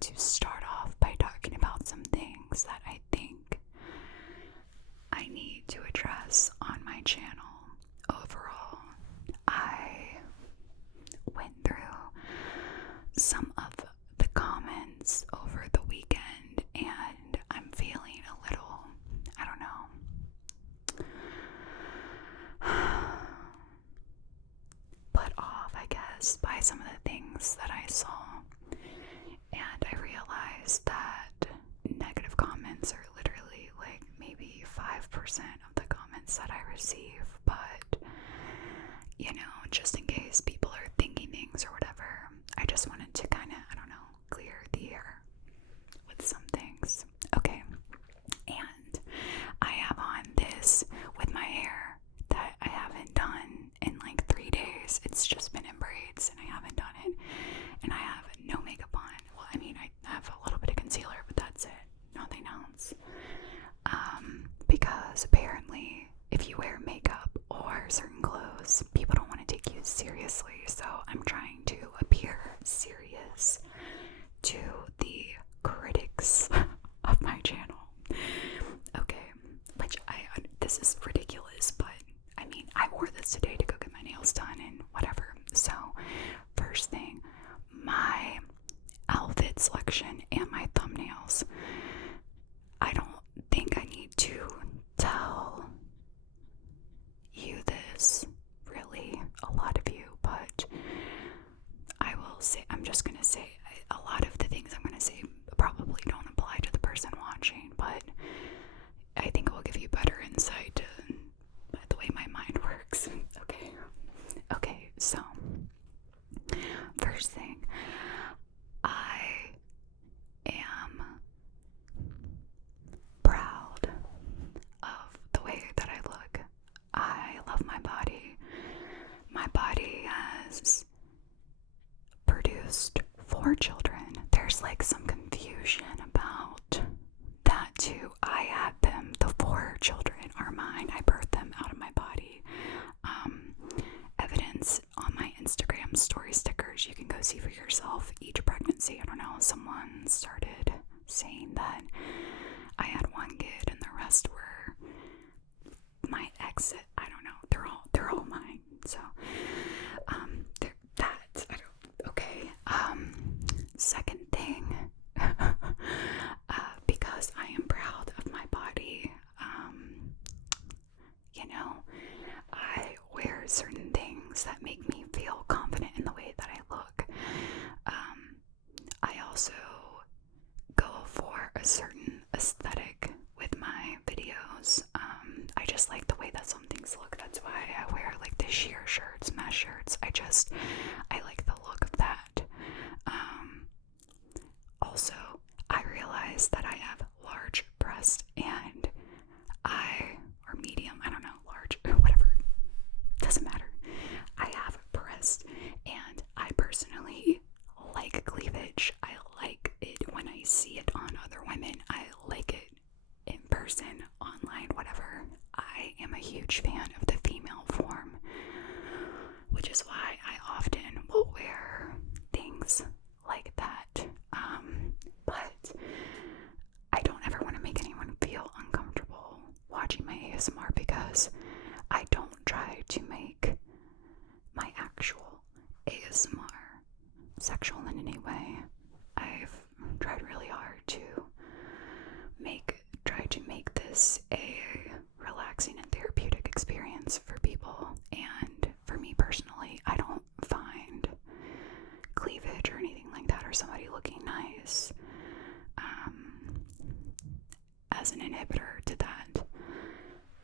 to start off by talking about some things that I think I need to address on my channel. Overall, I went through some of the comments over the weekend, and I'm feeling a little, I don't know, put off, I guess, by some of the things that I saw. And I realized that negative comments are literally like maybe 5% of the comments that I receive, but you know, just in case people are thinking things or whatever, I just wanted to kind of, I don't know, clear the air with some things. Okay, and I have on this with my hair that I haven't done in like 3 days. It's just been in braids and I haven't done it, and I have no makeup on. Well, I mean, I have a little bit of concealer, but that's it, nothing else. Because apparently if you wear makeup or certain clothes, people don't want to take you seriously, so I'm trying to appear serious to the critics of my channel. Okay, which this is ridiculous, but I mean, I wore this today to go get my nails done and whatever. So, first thing, my outfit selection and my thumbnails. I don't think I need to tell you this, really, a lot of you, but I will say, I'm just gonna say, a lot of the things I'm gonna say probably don't apply to the person watching, but I think it will give you better insight to the way my mind works. Okay, so first thing, I am proud of the way that I look. I love my body. My body has produced 4 children. There's like some confusion about that too. I had them. The 4 children are mine. I birthed them out of my body. Evidence on my Instagram story stickers. You can go see for yourself each pregnancy. I don't know. Someone started saying that I had 1 kid and the rest were my exit. I don't know. They're all mine. So, okay. Second thing, because I am proud of my body, you know, I wear certain things that make me feel confident in the way that I look. I also go for a certain aesthetic with my videos. I just like the way that some things look. That's why I wear like the sheer shirts, mesh shirts. I like the look of that. Also, I realize that I have large breasts and or medium, I don't know, large, whatever, doesn't matter. I have breasts and I personally like cleavage. I like it when I see it on other women. I like it in person, online, whatever. I am a huge fan of the female form, which is why I often will wear things like that. But I don't ever want to make anyone feel uncomfortable watching my ASMR, because I don't try to make my actual ASMR sexual in any way. I've tried really hard to try to make this a relaxing and therapeutic experience for people, and for me personally, I don't find cleavage or anything like that, or somebody looking nice, as an inhibitor to that.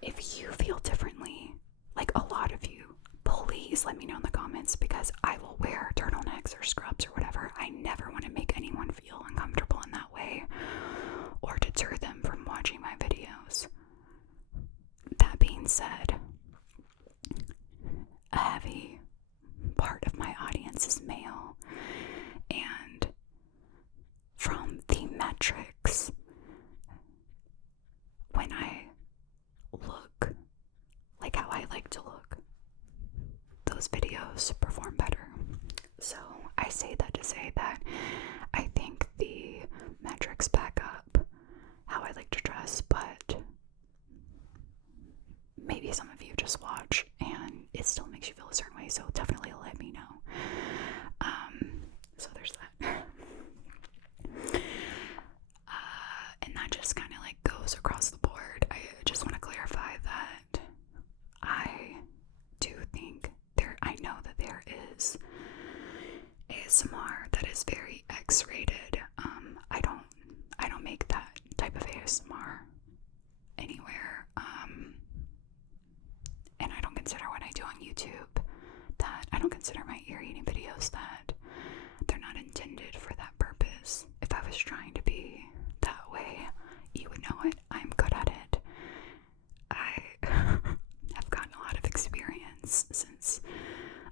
If you feel differently, like a lot of you, please let me know in the comments, because I will wear turtlenecks or scrubs or whatever. I never want to make anyone feel uncomfortable in that way or deter them from watching my videos. That being said, a heavy part of my audience is male, and from the metrics, when I look like how I like to look, those videos perform better. So I say that to say that I think the ASMR anywhere. And I don't consider what I do on YouTube that I don't consider my ear eating videos that they're not intended for that purpose. If I was trying to be that way, you would know it. I'm good at it. I have gotten a lot of experience since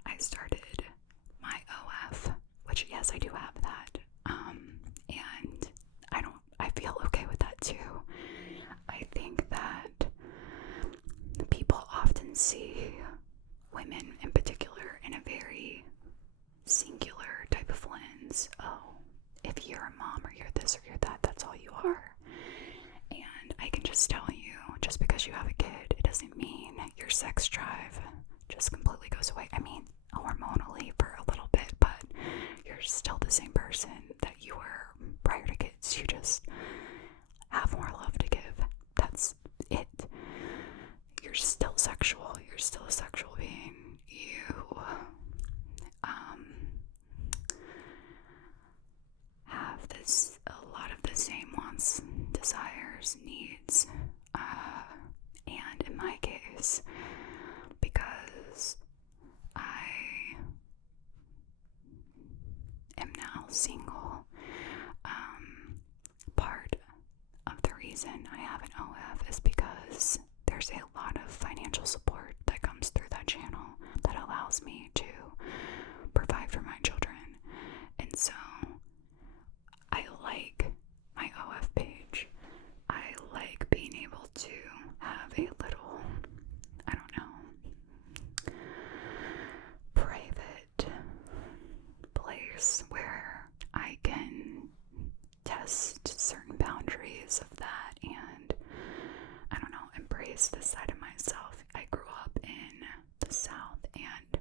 I started my OF, which yes, I do have that. And I feel okay with that too. I think that people often see women in particular in a very singular type of lens. Oh, if you're a mom or you're this or you're that, that's all you are. And I can just tell you, just because you have a kid, it doesn't mean your sex drive just completely goes away. I mean, hormonally for a little bit, but you're still the same person that you were prior to kids. You just have more love to give. That's it. You're still sexual. You're still a sexual being. You have a lot of the same wants, desires, needs, and in my case, because I am now single, part of the reason I have an OF is because there's a lot of financial support that comes through that channel that allows me to provide for my children. And so I like my OF page. I like being able to have a little, I don't know, private place where I can test certain boundaries of that and, I don't know, embrace this side of myself. I grew up in the South and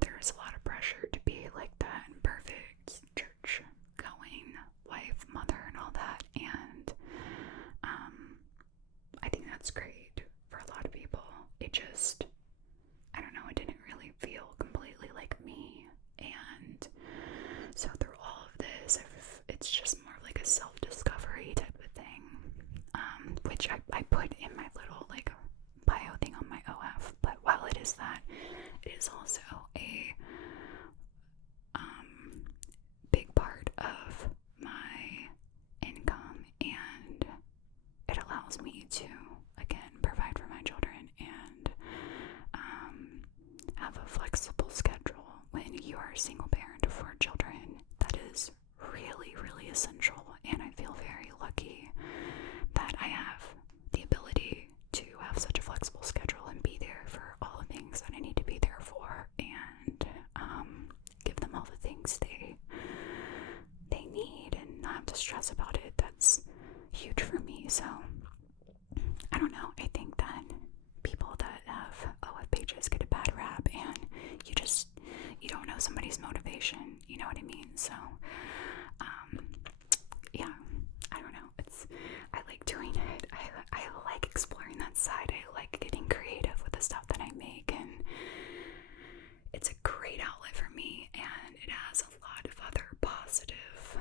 there's a lot of pressure to be like that and perfect, church going wife, mother, and all that, and I think that's great for a lot of people. It just, I don't know, it didn't really feel completely like me, and so through all of this, it's just more like a self-discovery type of thing, which I put in my little like bio thing on my OF. But while it is that, it is also a big part of my income, and it allows me to, again, provide for my children and have a flexible schedule. When you are a single parent of 4 children, that is really, really essential, and I feel very lucky that I have the ability to have such a flexible schedule and be there for all the things that I need to be there for, and give them all the things they need and not have to stress about it. That's huge for me. So I don't know, I think that people that have OF pages get a bad rap, and you don't know somebody's motivation, you know what I mean? So yeah, I don't know, I like doing it. I like exploring that side. I like getting creative with the stuff that I make, and it's a great outlet for me, and it has a lot of other positive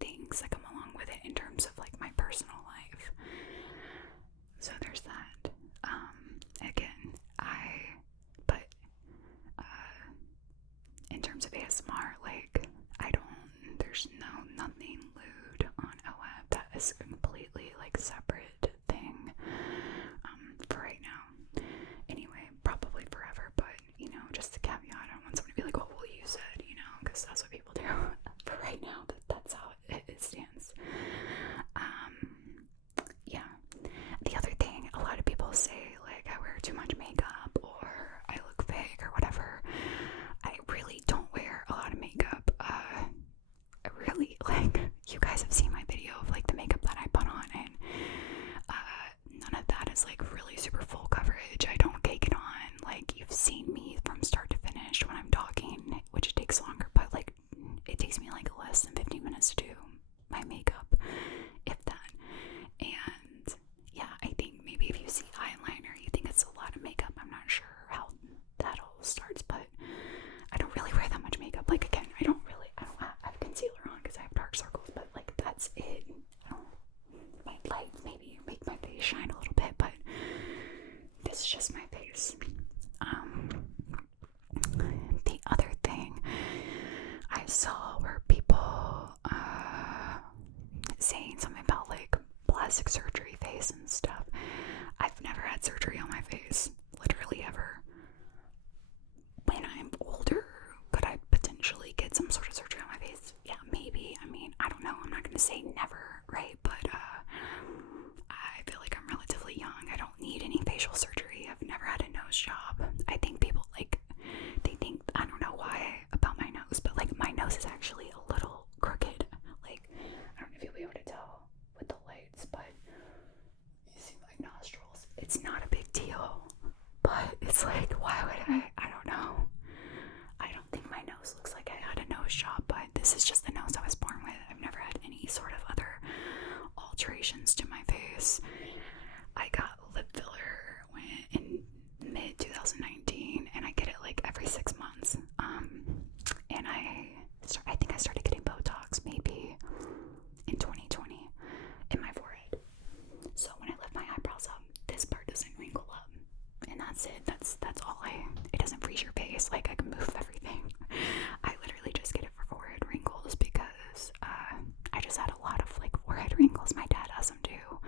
things that come along with it in terms of like my personal life. So there's that. Again, in terms of ASMR, like, there's nothing lewd on OF. That is a completely like separate thing, for right now. Anyway, probably forever, but, you know, just a caveat. I don't want someone to be like, oh, well, you said, you know, because that's what people do. For right now, that's how it stands. Yeah. The other thing, a lot of people say, like, I wear too much makeup or I look fake or whatever. I really don't wear a lot of makeup. I really, like, you guys have seen my video of, like, the makeup that I put on, and none of that is, like, really super full coverage. I don't cake it on. Like, you've seen me from start to finish when I'm talking, which takes longer, but, like, it takes me, like, less than 15 saw were people saying something about like plastic surgery face and stuff. I've never had surgery on my face, literally ever. When I'm older, could I potentially get some sort of surgery on my face? Yeah, maybe. I mean, I don't know. I'm not going to say never, right? But I feel like I'm relatively young. I don't need any facial surgery. I've never had a nose job. I think people they think, I don't know why about my nose, but like my nose is actually a little crooked. Like, I don't know if you'll be able to tell with the lights, but you see my nostrils. It's not a big deal, but it's like, why would I don't know. I don't think my nose looks like I had a nose job, but this is just the nose I was born with. I've never had any sort of other alterations to my face. I got lip filler in mid 2019, and I get it like every 6 months. And I think I started getting Botox maybe in 2020 in my forehead. So when I lift my eyebrows up, this part doesn't wrinkle up, and that's it. That's all. It doesn't freeze your face. Like, I can move everything. I literally just get it for forehead wrinkles because I just had a lot of like forehead wrinkles. My dad has them too,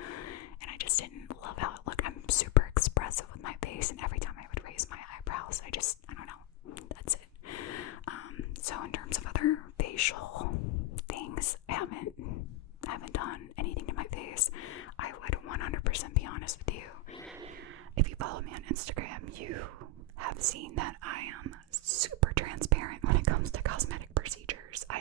and I just didn't love how it looked. I'm super expressive with my face, and every time I would raise my eyebrows, I don't know. That's it. So in terms of other facial things, I haven't done anything to my face. I would 100% be honest with you. If you follow me on Instagram, you have seen that I am super transparent when it comes to cosmetic procedures. I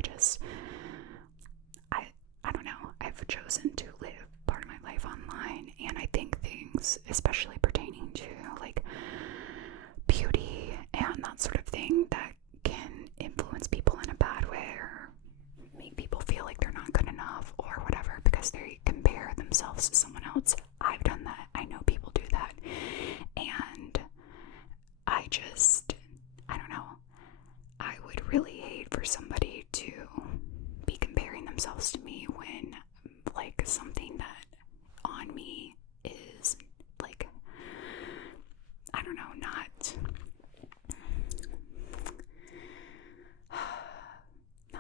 don't know. I've chosen to live part of my life online, and I think things, especially pertaining to like beauty and that sort of thing, that can influence people in a bad way or make people feel like they're not good enough or whatever because they compare themselves to someone else. I've done that. I know people do that. And I don't know. I would really hate for somebody to be comparing themselves to me when like something that on me is like, I don't know, not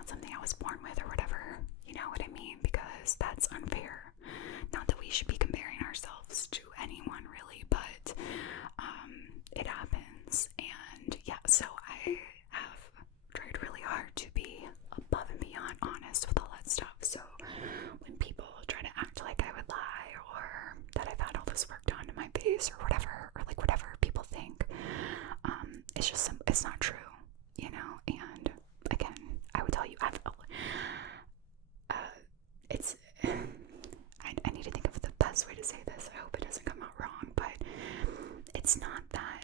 something I was born with or whatever, you know what I mean? Because that's unfair. Not that we should be comparing ourselves to anyone really, but it happens. And yeah, so I have tried really hard to be above and beyond honest with all that stuff. So when people try to act like I would lie or that I've had all this work done to my face or whatever, or like whatever people think, it's not true, you know? And again, I would tell you, I need to think of the best way to say this. I hope it doesn't come out wrong, but it's not that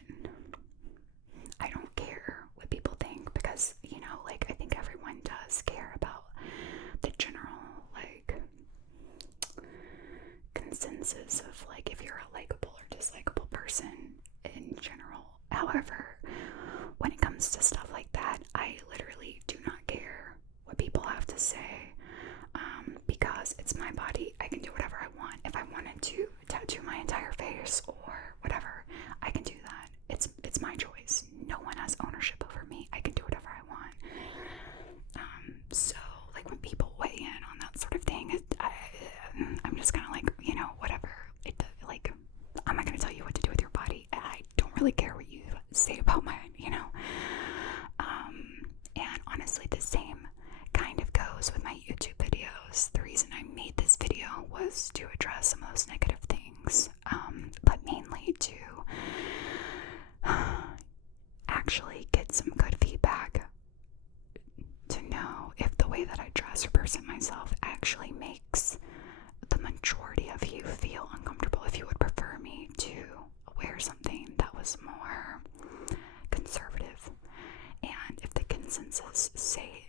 I don't care what people think, because, you know, like, I think everyone does care about the general, like, consensus of, like, if you're a likable or dislikable person in general. However, when it comes to stuff like that, I literally do not care what people have to say, because it's my body. I can do whatever I want. If I wanted to tattoo my entire face or whatever, I can do that. It's my choice. No one has ownership over me. I can do whatever I want. So like when people weigh in on that sort of thing, I'm just kind of like, you know, whatever. Like, I'm not gonna tell you what to do with your body. I don't really care what you say about mine, you know. And honestly, the same kind of goes with my YouTube videos. The reason I made this video was to address some of those negative things, but mainly to actually get some good feedback, to know if the way that I dress or present myself actually makes the majority of you feel uncomfortable. If you would prefer me to wear something that was more conservative, and if the consensus say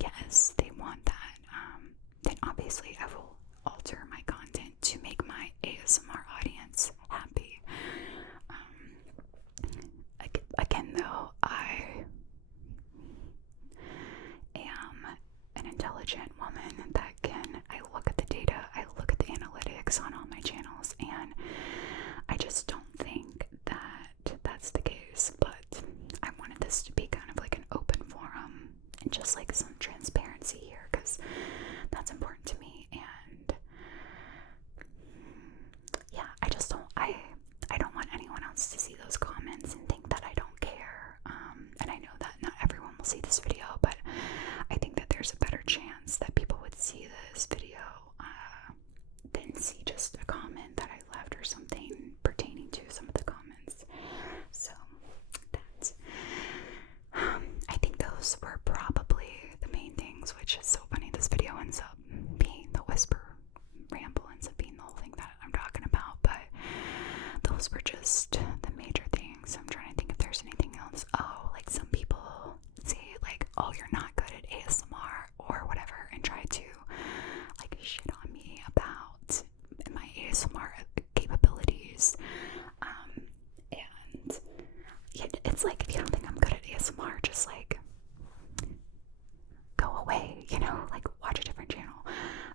yes, they want that, then obviously I will alter my content to make my ASMR audience happy. Again though, I am an intelligent woman that I look at the data, I look at the analytics on all my channels, and I just don't think that that's the case. But I wanted this to be kind of like an open forum, and just like some there's a better chance that people would see this video than see just a comment that I left or something pertaining to some of the comments. So that's, I think those were probably the main things, which is so funny. This video ends up being the whisper ramble, ends up being the whole thing that I'm talking about, but those were just the major things. I'm trying to think if there's anything else. Oh, like some people say like, oh, you're not good at ASMR or whatever, and try to like shit on me about my ASMR capabilities. And it's like, if you don't think I'm good at ASMR, just like go away, you know, like watch a different channel.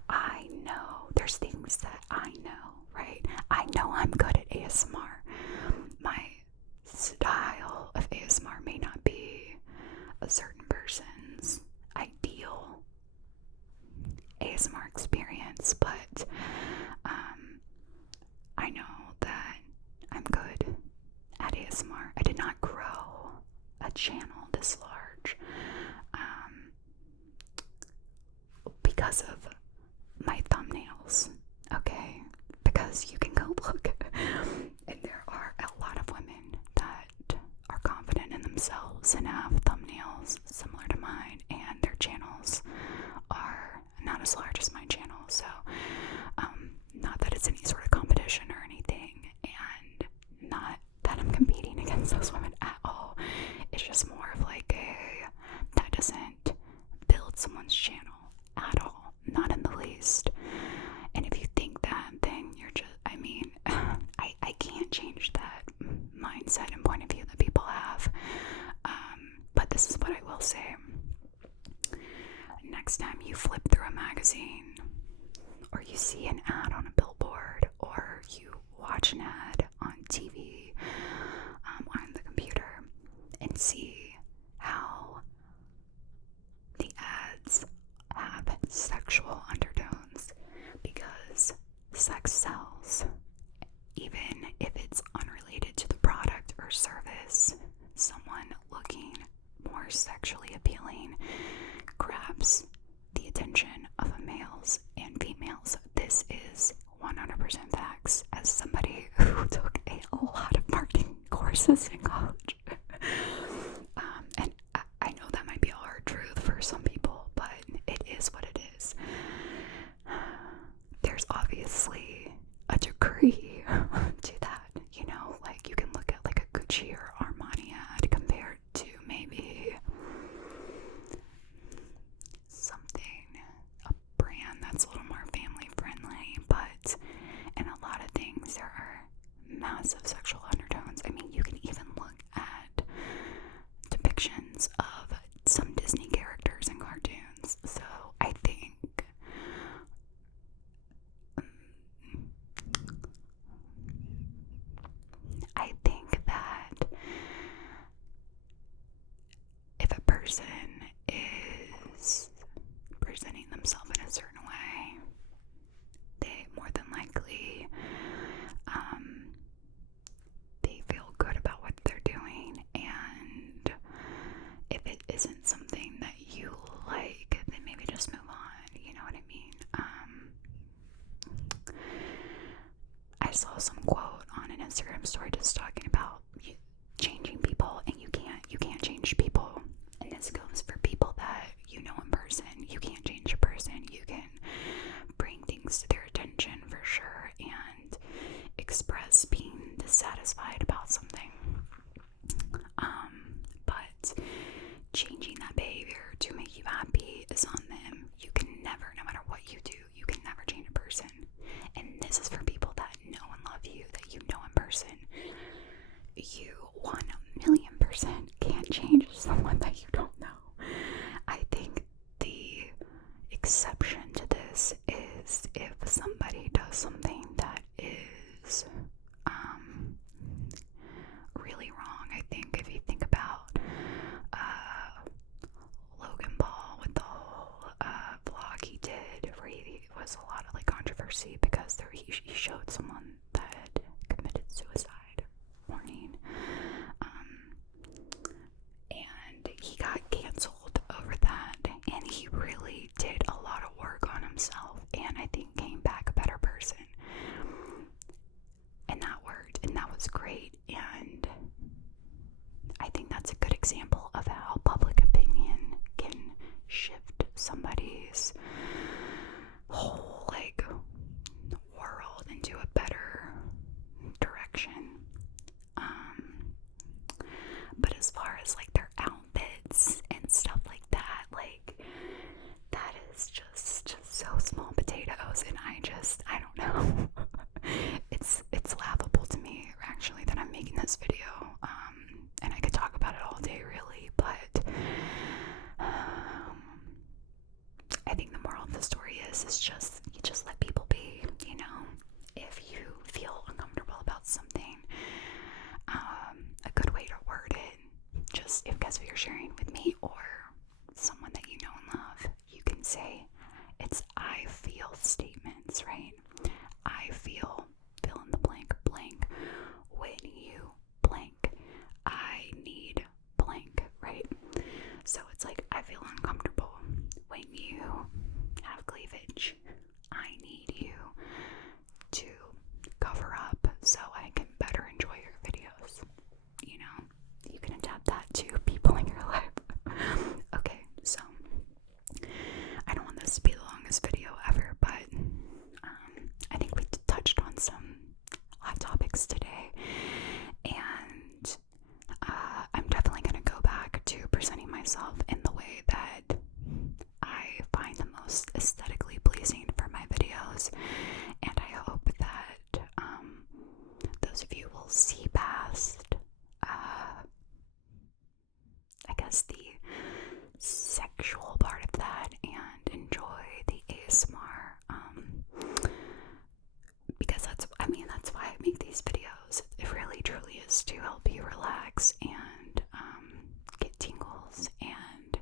I know there's things that I know, right? I know I'm good at ASMR. My style of ASMR may not be a certain person's ideal ASMR experience, but I know that I'm good at ASMR. I did not grow a channel this large because of my thumbnails, okay? Because you can go look, and there are a lot of women that are confident in themselves and have thumbnails similar to mine, and their channels are not as large as my channel. So not that it's any sort of competition or anything, and not that I'm competing against those women at all. It's just more of like that doesn't build someone's channel at all, not in the least. And if you think that, then you're just, I mean, I can't change that mindset and point of view that people have. But this is what I will say. Next time you flip through a magazine, or you see an ad on a billboard, or you watch an ad on TV, on the computer, and see how the ads have sexual undertones, because sex sells. Even if it's unrelated to the product or service, someone looking more sexually appealing grabs the attention of males and females. This is 100% facts, as somebody who took a lot of marketing courses in college. And I know that might be a hard truth for some people, but it is what it is. There's obviously a degree to that, you know, like you can look at like a Gucci or Armani ad compared to maybe something, a brand that's a little more family friendly, but in a lot of things there are massive sexual undertones. I mean, you can even look at depictions of some Disney characters and cartoons. So I think that if a person is presenting themselves in a certain way, they more than likely they feel good about what they're doing, and if it isn't something that you like, then maybe just move on, you know what I mean? I saw some quote on an Instagram story just talking about changing people, and you can't change people, and this goes for people that you know in person. You can't change a person. You can bring things to their attention for sure, and express being dissatisfied about something, but changing that behavior to make you happy is on them. You can never, no matter what you do, you can never change a person. And this is for people that know and love you, that you know in person. You 1,000,000% can't change someone that you don't know. I think the exception to this is if somebody does something that is really wrong. I think if you think about Logan Paul with the whole vlog he did, where he was a lot of like controversy because he showed someone that had committed suicide. Warning. And he got canceled over that, and he really example of how public opinion can shift somebody's whole like world into a better direction. But as far as like their outfits and stuff like that, like that is just so small potatoes, and I don't know. It's laughable to me actually that I'm making this video, and I could talk about it all day really, but I think the moral of the story is just you just let people be, you know. If you feel uncomfortable about something, a good way to word it, just if guess what you're sharing with me or someone that you know and love, you can say it's I feel statements, right? I feel fill in the blank blank when you blank. I need blank, right? So it's like I feel uncomfortable when you have cleavage. I need you to cover up so I can better enjoy your videos. You know, you can adapt that to people in your life. Okay, so I don't want this to be the longest video ever, but I think we touched on some hot topics today, and I'm definitely going to go back to presenting myself in the way that I find the most aesthetically pleasing for my videos, and I hope that those of you will see past I guess the sexual part of that and enjoy the ASMR, because that's why I make these videos. It really truly is to help you relax and get tingles and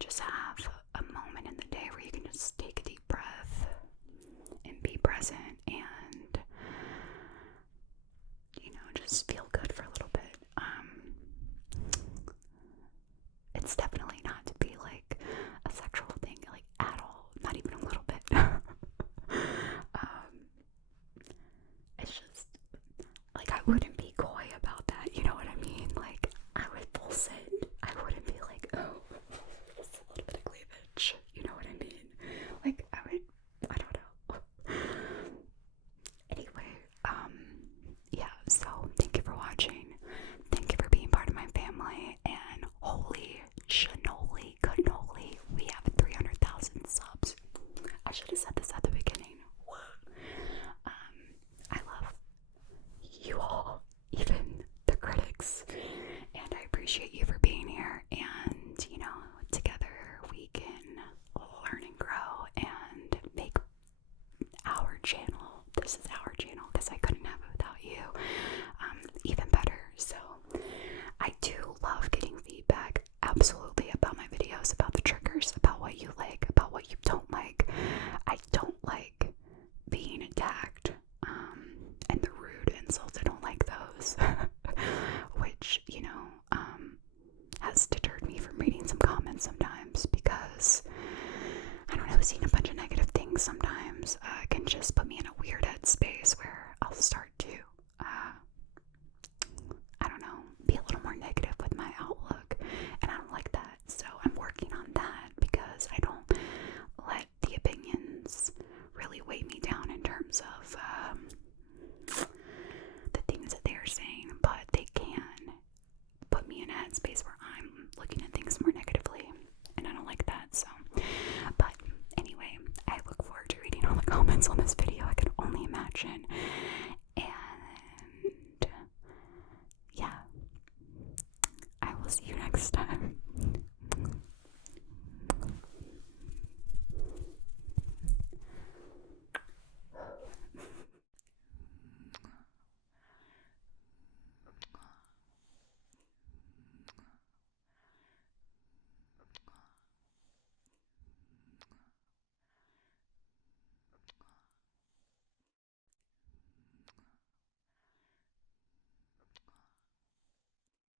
just have a moment in the day where you can just take a deep breath and be present and, you know, just feel good for a little bit. It's definitely not to be like a sexual thing, like at all, not even a little bit. It's just like I wouldn't be coy about that, you know what I mean? Like I would full send. I wouldn't be like, oh, just a little bit of cleavage, you know what I mean? Like I don't know. Anyway, yeah, so thank you for watching. Thank you for being part of my family, and holy shanoli cannoli, we have 300,000 subs. I should have said this at the beginning. I love you all, even the critics, and I appreciate you for being here, and you know, together we can learn and grow and make our channel, this is our channel because I couldn't have it without you, even better. So I do love getting feedback, absolutely, about my videos, about the triggers, about what you like, about what you don't like. I don't like being attacked, and the rude insults, I don't like those, which, you know, has deterred me from reading some comments sometimes, because, I don't know, seeing a bunch of negative things sometimes can just put me in a weird headspace where I'll start to, I don't know, be a little more negative with my outlook, and I don't like that. So I'm working on that because I don't